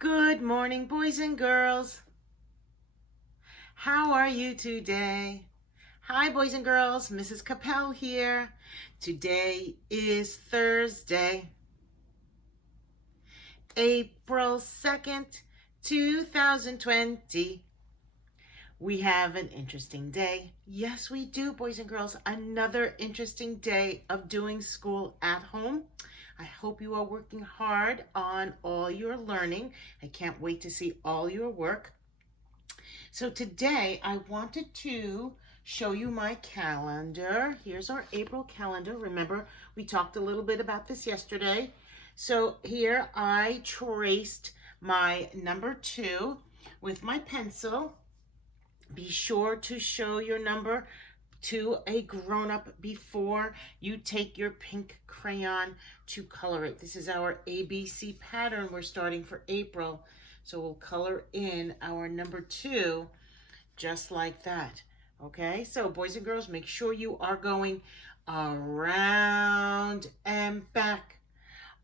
Good morning, boys and girls. How are you today? Hi, boys and girls. Mrs. Kappel here. Today is Thursday, April 2nd, 2020. We have an interesting day. Yes, we do, boys and girls. Another interesting day of doing school at home. I hope you are working hard on all your learning. I can't wait to see all your work. So today I wanted to show you my calendar. Here's our April calendar. Remember, we talked a little bit about this yesterday. So here I traced my number 2 with my pencil. Be sure to show your number to a grown-up before you take your pink crayon to color it. This is our ABC pattern we're starting for April. So we'll color in our number 2 just like that. Okay, so boys and girls, make sure you are going around and back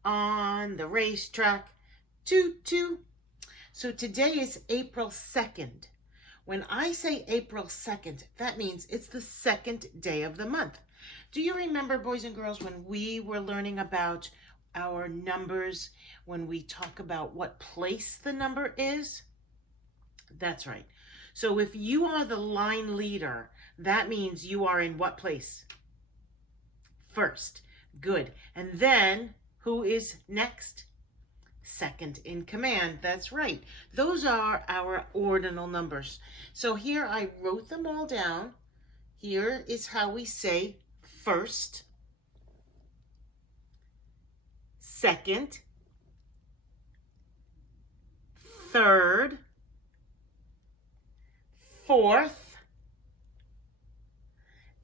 on the racetrack. Toot toot. So today is April 2nd. When I say April 2nd, that means it's the second day of the month. Do you remember, boys and girls, when we were learning about our numbers, when we talk about what place the number is? That's right. So if you are the line leader, that means you are in what place? First. Good. And then who is next? Second in command. That's right. Those are our ordinal numbers. So here I wrote them all down. Here is how we say first, second, third, fourth,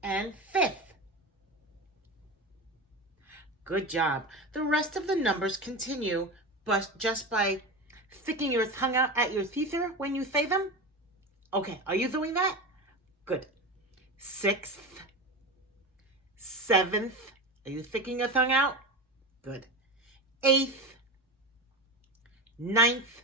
and fifth. Good job. The rest of the numbers continue, but just by sticking your tongue out at your teeth when you say them. Okay, are you doing that? Good. Sixth, seventh. Are you sticking your tongue out? Good. Eighth, ninth,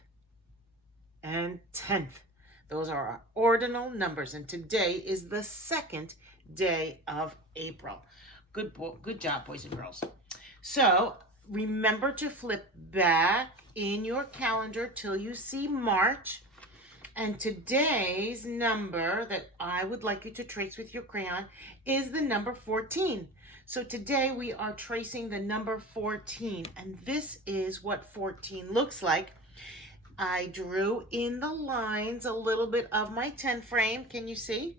and 10th. Those are our ordinal numbers, and today is the second day of April. Good job, boys and girls. So remember to flip back in your calendar till you see March. And today's number that I would like you to trace with your crayon is the number 14. So today we are tracing the number 14, and this is what 14 looks like. I drew in the lines a little bit of my 10 frame. Can you see?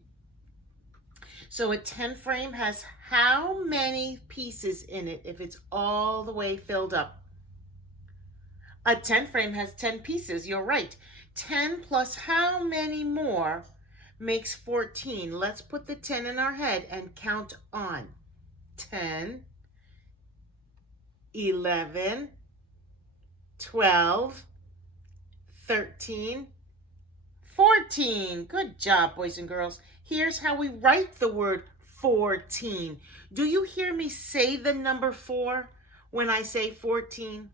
So a 10 frame has how many pieces in it if it's all the way filled up? A 10 frame has 10 pieces. You're right. 10 plus how many more makes 14? Let's put the 10 in our head and count on. 10, 11, 12, 13, 14. Good job, boys and girls. Here's how we write the word 14. Do you hear me say the number 4 when I say 14?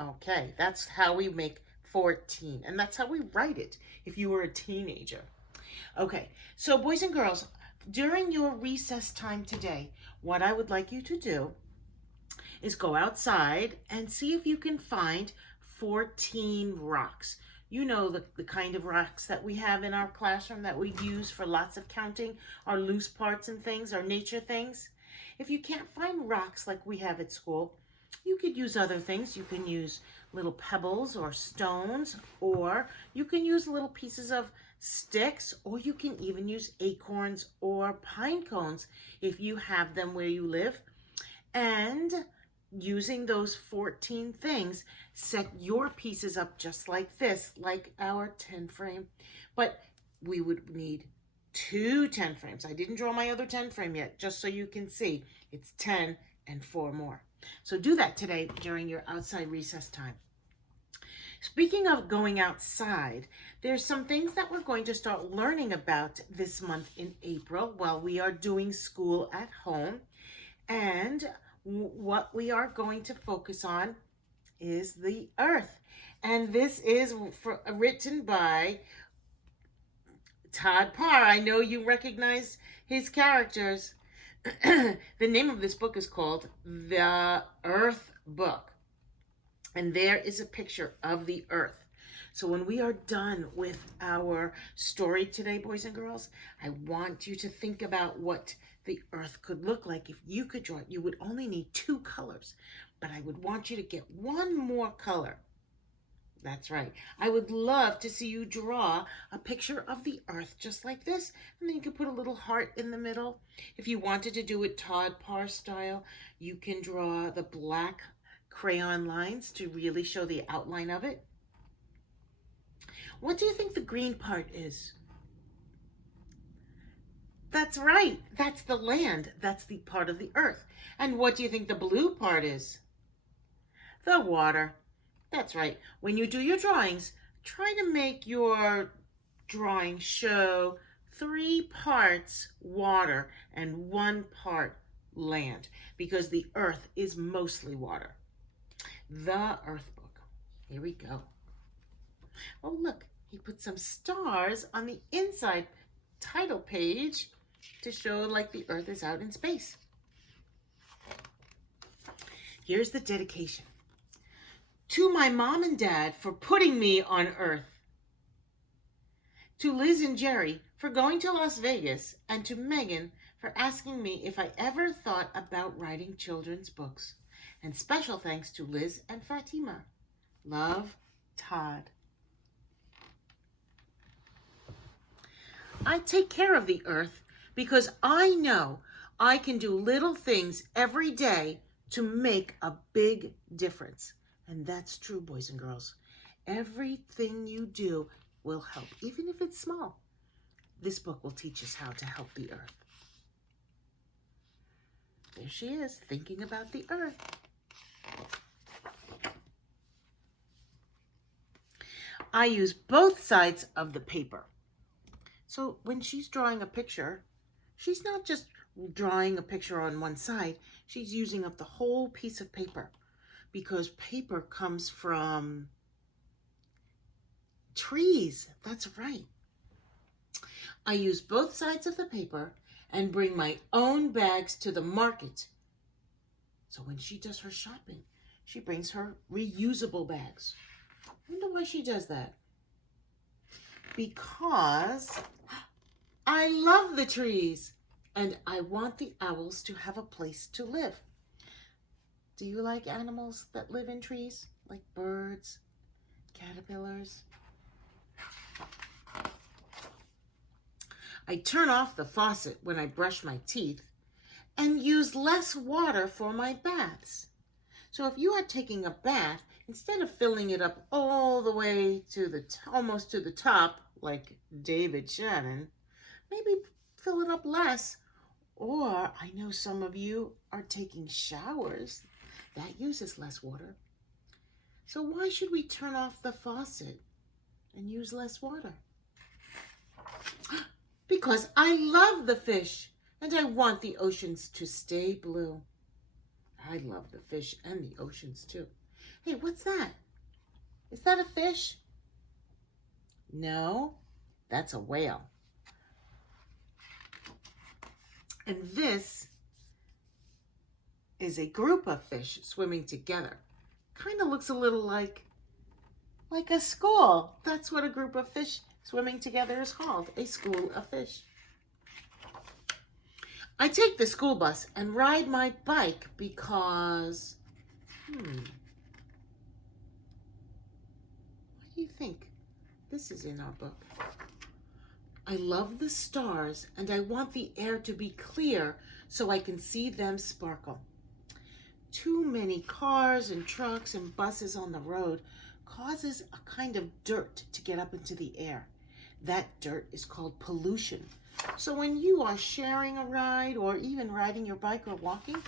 Okay, that's how we make 14. And that's how we write it if you were a teenager. Okay, so boys and girls, during your recess time today, what I would like you to do is go outside and see if you can find 14 rocks. You know the kind of rocks that we have in our classroom that we use for lots of counting, our loose parts and things, our nature things. If you can't find rocks like we have at school, you could use other things. You can use little pebbles or stones, or you can use little pieces of sticks, or you can even use acorns or pine cones if you have them where you live. And using those 14 things, set your pieces up just like this, like our 10 frame. But we would need 2 10 frames. I didn't draw my other 10 frame yet, just so you can see. It's 10 and 4 more. So do that today during your outside recess time. Speaking of going outside, there's some things that we're going to start learning about this month in April while we are doing school at home. And what we are going to focus on is the earth. And this is written by Todd Parr. I know you recognize his characters. The name of this book is called The Earth Book. And there is a picture of the earth. So when we are done with our story today, boys and girls, I want you to think about what the earth could look like if you could draw it. You would only need 2 colors, but I would want you to get 1 more color. That's right. I would love to see you draw a picture of the earth just like this. And then you can put a little heart in the middle. If you wanted to do it Todd Parr style, you can draw the black crayon lines to really show the outline of it. What do you think the green part is? That's right. That's the land. That's the part of the earth. And what do you think the blue part is? The water. That's right. When you do your drawings, try to make your drawing show 3 parts water and 1 part land, because the earth is mostly water. The Earth Book. Here we go. Oh, look, he put some stars on the inside title page to show like the earth is out in space. Here's the dedication. To my mom and dad for putting me on earth. To Liz and Jerry for going to Las Vegas, and to Megan for asking me if I ever thought about writing children's books. And special thanks to Liz and Fatima. Love, Todd. I take care of the earth because I know I can do little things every day to make a big difference. And that's true, boys and girls. Everything you do will help, even if it's small. This book will teach us how to help the earth. There she is, thinking about the earth. I use both sides of the paper. So when she's drawing a picture, she's not just drawing a picture on one side. She's using up the whole piece of paper, because paper comes from trees. That's right. I use both sides of the paper and bring my own bags to the market. So when she does her shopping, she brings her reusable bags. I wonder why she does that. Because I love the trees and I want the owls to have a place to live. Do you like animals that live in trees? Like birds, caterpillars? I turn off the faucet when I brush my teeth and use less water for my baths. So if you are taking a bath, instead of filling it up all the way to the almost to the top, like David Shannon, maybe fill it up less. Or I know some of you are taking showers. That uses less water. So why should we turn off the faucet and use less water? Because I love the fish and I want the oceans to stay blue. I love the fish and the oceans too. Hey, what's that? Is that a fish? No, that's a whale. And this is a group of fish swimming together. Kind of looks a little like a school. That's what a group of fish swimming together is called, a school of fish. I take the school bus and ride my bike because, what do you think? This is in our book. I love the stars and I want the air to be clear so I can see them sparkle. Too many cars and trucks and buses on the road causes a kind of dirt to get up into the air. That dirt is called pollution. So when you are sharing a ride or even riding your bike or walking,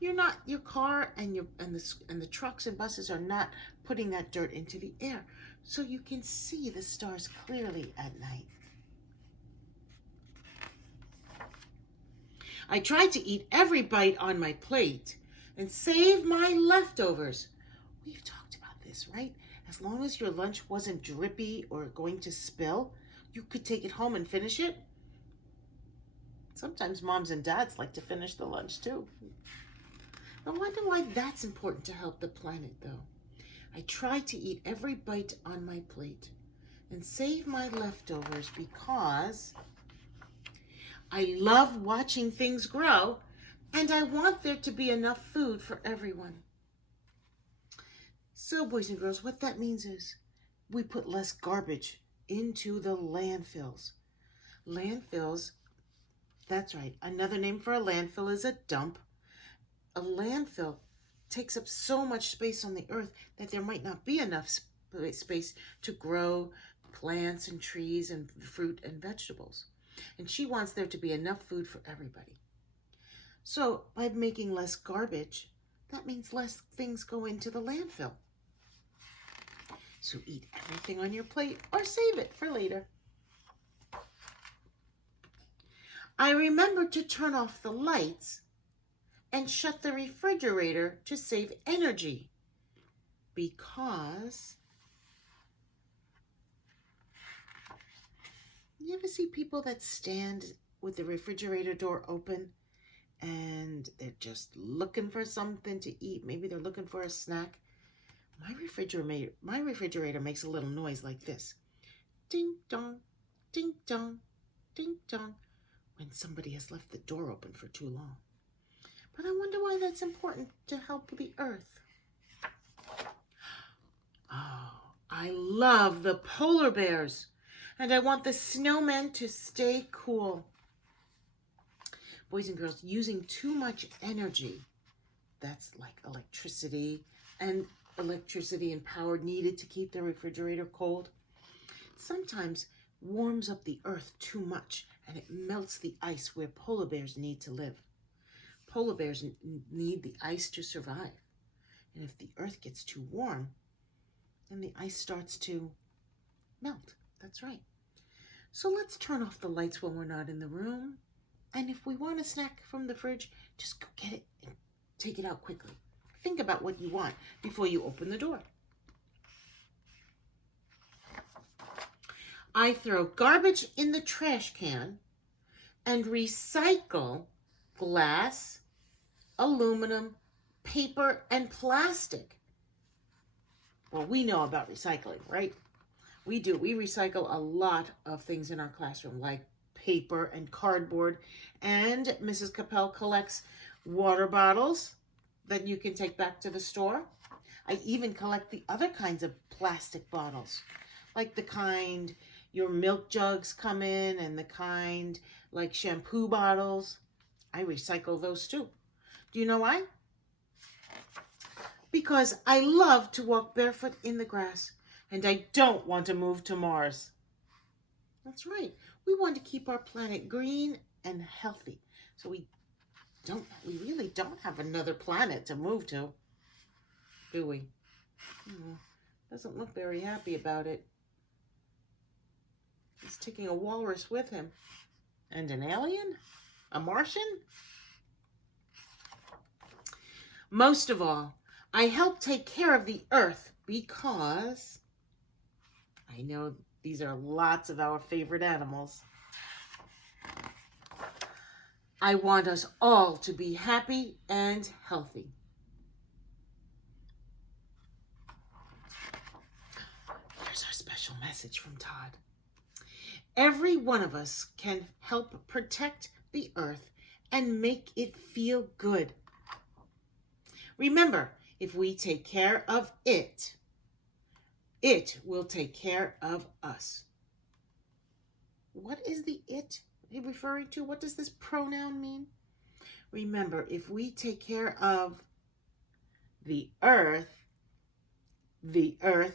your car and the trucks and buses are not putting that dirt into the air. So you can see the stars clearly at night. I try to eat every bite on my plate and save my leftovers. We've talked this, right? As long as your lunch wasn't drippy or going to spill, you could take it home and finish it. Sometimes moms and dads like to finish the lunch too. I wonder why that's important to help the planet, though. I try to eat every bite on my plate and save my leftovers because I love watching things grow and I want there to be enough food for everyone. So, boys and girls, what that means is we put less garbage into the landfills. Landfills, that's right. Another name for a landfill is a dump. A landfill takes up so much space on the earth that there might not be enough space to grow plants and trees and fruit and vegetables. And she wants there to be enough food for everybody. So by making less garbage, that means less things go into the landfill. So eat everything on your plate or save it for later. I remember to turn off the lights and shut the refrigerator to save energy because you ever see people that stand with the refrigerator door open and they're just looking for something to eat? Maybe they're looking for a snack. My refrigerator makes a little noise like this. Ding dong, ding dong, ding dong, when somebody has left the door open for too long. But I wonder why that's important to help the earth. Oh, I love the polar bears, and I want the snowmen to stay cool. Boys and girls, using too much energy, that's like electricity and power needed to keep the refrigerator cold, sometimes warms up the earth too much, and it melts the ice where polar bears need to live. Polar bears need the ice to survive. And if the earth gets too warm, then the ice starts to melt. That's right. So let's turn off the lights when we're not in the room. And if we want a snack from the fridge, just go get it and take it out quickly. Think about what you want before you open the door. I throw garbage in the trash can and recycle glass, aluminum, paper, and plastic. Well, we know about recycling, right? We do. We recycle a lot of things in our classroom, like paper and cardboard. And Mrs. Kappel collects water bottles that you can take back to the store. I even collect the other kinds of plastic bottles, like the kind your milk jugs come in and the kind like shampoo bottles. I recycle those too. Do you know why? Because I love to walk barefoot in the grass and I don't want to move to Mars. That's right. We want to keep our planet green and healthy. So we really don't have another planet to move to, do we? Doesn't look very happy about it. He's taking a walrus with him. And an alien? A Martian? Most of all, I help take care of the earth because I know these are lots of our favorite animals. I want us all to be happy and healthy. Here's our special message from Todd. Every one of us can help protect the earth and make it feel good. Remember, if we take care of it, it will take care of us. What is the it referring to? What does this pronoun mean? Remember, if we take care of the earth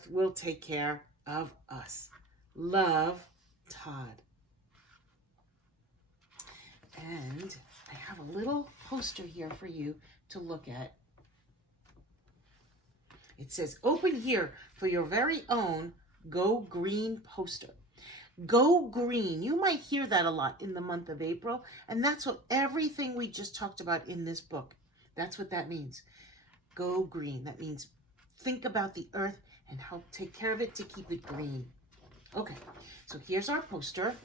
will take care of us. Love, Todd. And I have a little poster here for you to look at. It says, open here for your very own Go Green poster. Go green. You might hear that a lot in the month of April, and that's what everything we just talked about in this book. That's what that means. Go green. That means think about the earth and help take care of it to keep it green. Okay, so here's our poster.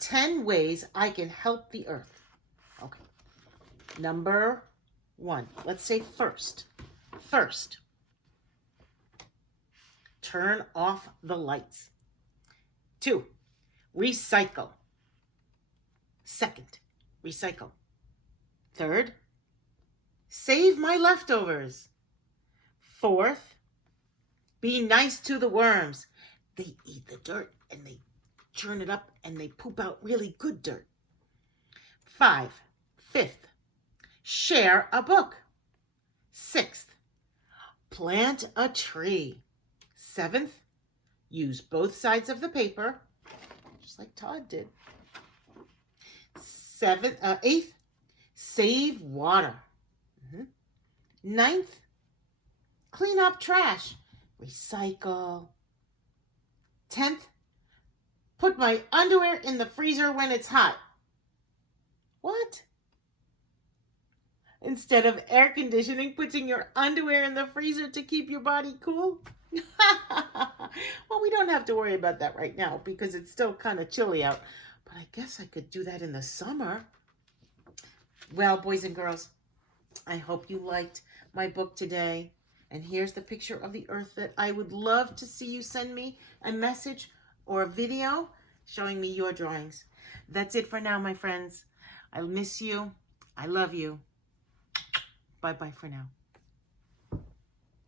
10 ways I can help the earth. Okay, number 1, let's say first. First, turn off the lights. 2, recycle. Second, recycle. Third, save my leftovers. Fourth, be nice to the worms. They eat the dirt and they churn it up and they poop out really good dirt. 5, fifth, share a book. 6th, plant a tree. 7th, use both sides of the paper, just like Todd did. 8th, save water. 9th, clean up trash, recycle. 10th, put my underwear in the freezer when it's hot. What? Instead of air conditioning, putting your underwear in the freezer to keep your body cool? Well, we don't have to worry about that right now because it's still kind of chilly out. But I guess I could do that in the summer. Well, boys and girls, I hope you liked my book today. And here's the picture of the earth that I would love to see you send me a message or a video showing me your drawings. That's it for now, my friends. I miss you. I love you. Bye-bye for now.